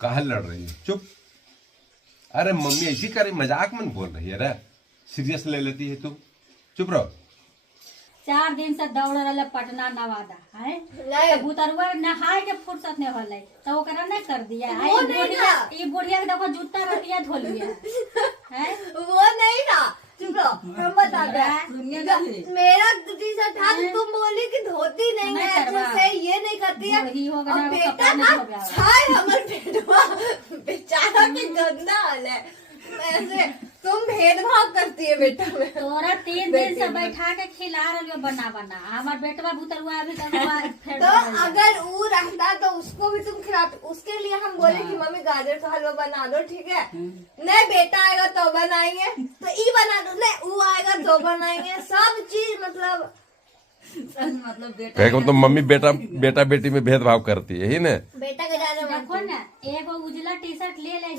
कहाँ लड़ रही है? चुप। अरे मम्मी ऐसी करे, मजाक में बोल रही है। अरे सीरियस ले लेती है तू। चुप रहो। 4 दिन से दौड़ रहा पटना नवादा है। कबूतरवा नहाए के फुर्सत नहीं होले तो ओकरा नहीं कर दिया है। ये बुढ़िया के देखो जूता रतिया धो लिया है। वो नहीं था। चुप रहो, हम बताते हैं। मेरा टी शर्ट था तो तुम बोली कि धोती नहीं है, अच्छे से ये नहीं करती है। और बेटा का छाय हमर पेटवा बेचारा के गंदा हाल है। ऐसे तुम भेदभाव करती है बेटा में। तोरा 3 दिन से बैठा के खिला रही हो बना बना। हमार बेटवा बुतरुआ अभी तक तो अगर वो रहता तो उसको भी तुम खिलाते। उसके लिए हम बोले कि मम्मी गाजर का हलवा बना दो, ठीक है। नहीं बेटा आएगा तो बनाएंगे, तो ये बना दो। नहीं वो आएगा तो बनाएंगे। सब चीज मतलब तो मम्मी बेटा बेटी में भेदभाव करती है ही ना। बेटा के देखो ना, एगो उजला टी शर्ट ले ले